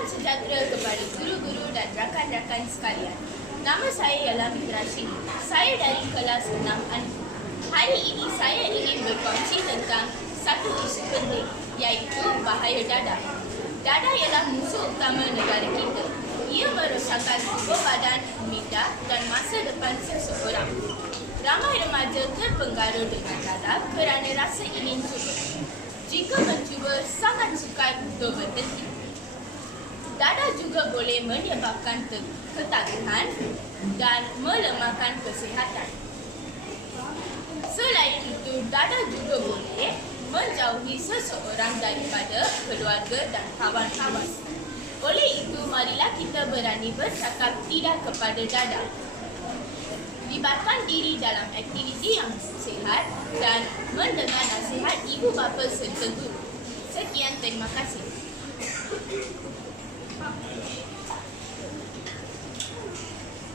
Salam sejahtera kepada guru-guru dan rakan-rakan sekalian. Nama saya ialah Mitra Shini. Saya dari kelas 6 Anfu. Hari ini saya ingin berkongsi tentang satu isu penting iaitu bahaya dadah. Dadah ialah musuh utama negara kita. Ia merosakkan tubuh badan, minda dan masa depan seseorang. Ramai remaja terpengaruh dengan dadah kerana rasa ingin cuba. Jika mencuba, sangat sukar untuk berhenti. Dadah juga boleh menyebabkan ketagihan dan melemahkan kesihatan. Selain itu, dadah juga boleh menjauhi seseorang daripada keluarga dan kawan-kawan. Oleh itu, marilah kita berani bercakap tidak kepada dadah. Libatkan diri dalam aktiviti yang sihat dan mendengar nasihat ibu bapa serta guru. Sekian, terima kasih.